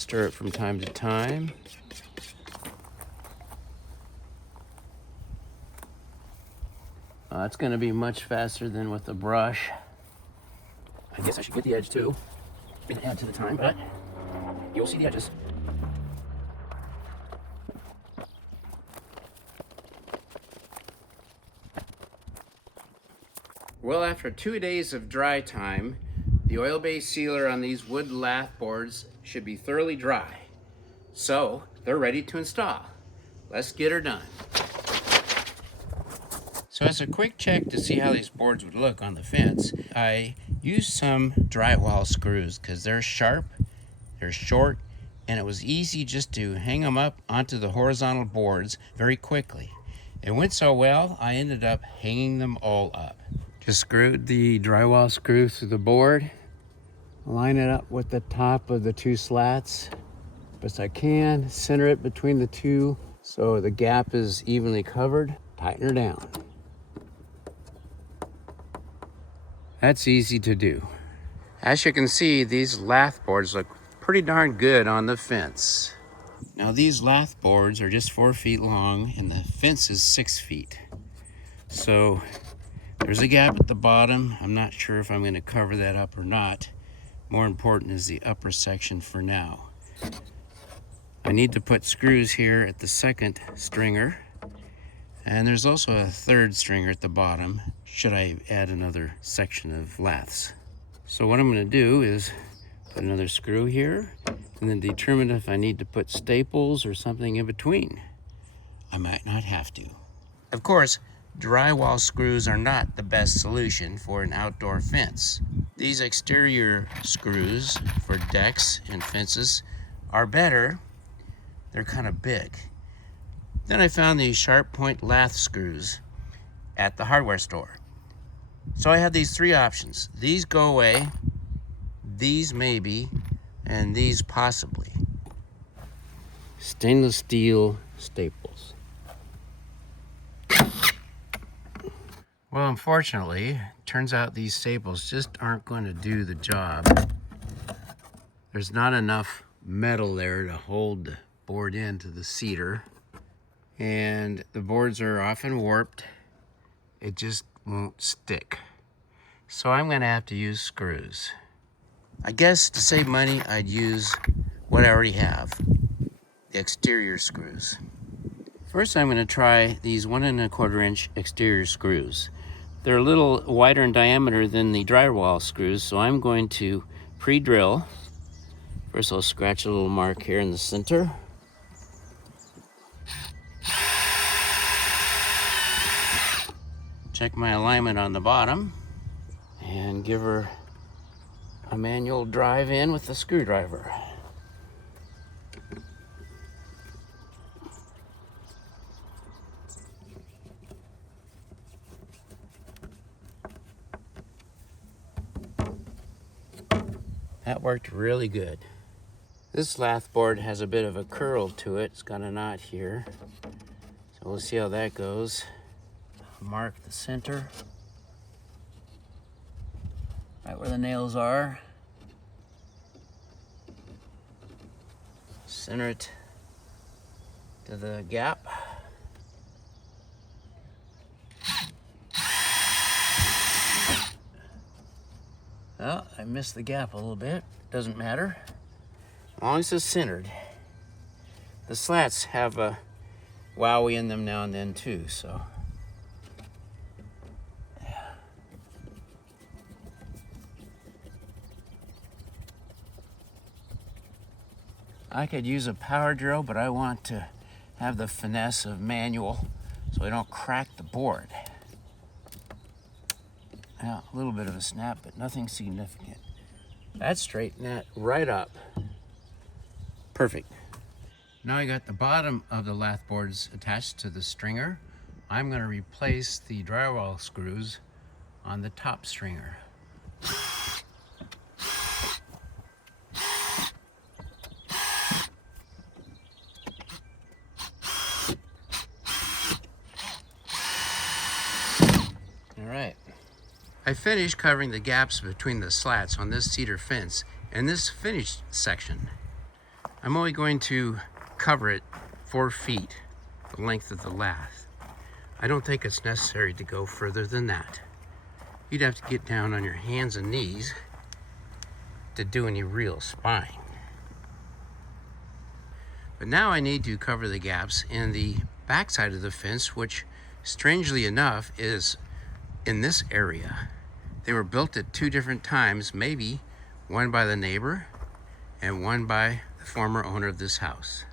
Stir it from time to time. It's going to be much faster than with the brush. I guess I should get the edge too and add to the time, but you'll see the edges. Well, after 2 days of dry time, the oil-based sealer on these wood lath boards should be thoroughly dry. So they're ready to install. Let's get her done. So as a quick check to see how these boards would look on the fence, I used some drywall screws because they're sharp, they're short, and it was easy just to hang them up onto the horizontal boards very quickly. It went so well, I ended up hanging them all up. Just screwed the drywall screw through the board, line it up with the top of the two slats best I can, center it between the two so the gap is evenly covered, tighten her down. That's easy to do. As you can see, these lath boards look pretty darn good on the fence. Now these lath boards are just 4 feet long and the fence is 6 feet. So there's a gap at the bottom. I'm not sure if I'm going to cover that up or not. More important is the upper section for now. I need to put screws here at the second stringer. And there's also a third stringer at the bottom, should I add another section of laths. So what I'm going to do is put another screw here and then determine if I need to put staples or something in between. I might not have to. Of course, drywall screws are not the best solution for an outdoor fence. These exterior screws for decks and fences are better. They're kind of big. Then I found these sharp point lath screws at the hardware store. So I had these 3 options. These go away, these maybe, and these possibly. Stainless steel staples. Well, unfortunately, turns out these staples just aren't going to do the job. There's not enough metal there to hold the board into the cedar. And the boards are often warped. It just won't stick. So I'm gonna have to use screws. I guess to save money, I'd use what I already have, the exterior screws. First, I'm gonna try these 1 1/4 inch exterior screws. They're a little wider in diameter than the drywall screws, so I'm going to pre-drill. First, I'll scratch a little mark here in the center. Check my alignment on the bottom and give her a manual drive in with the screwdriver. That worked really good. This lath board has a bit of a curl to it. It's got a knot here. So we'll see how that goes. Mark the center, right where the nails are. Center it to the gap. Well, I missed the gap a little bit. Doesn't matter, as long as it's centered. The slats have a wowie in them now and then too, so. I could use a power drill, but I want to have the finesse of manual so I don't crack the board. Now, a little bit of a snap, but nothing significant. That's straightened that right up. Perfect. Now I got the bottom of the lath boards attached to the stringer. I'm going to replace the drywall screws on the top stringer. Alright. I finished covering the gaps between the slats on this cedar fence and this finished section. I'm only going to cover it 4 feet, the length of the lath. I don't think it's necessary to go further than that. You'd have to get down on your hands and knees to do any real spying. But now I need to cover the gaps in the back side of the fence, which strangely enough is in this area. They were built at 2 different times, maybe one by the neighbor and one by the former owner of this house.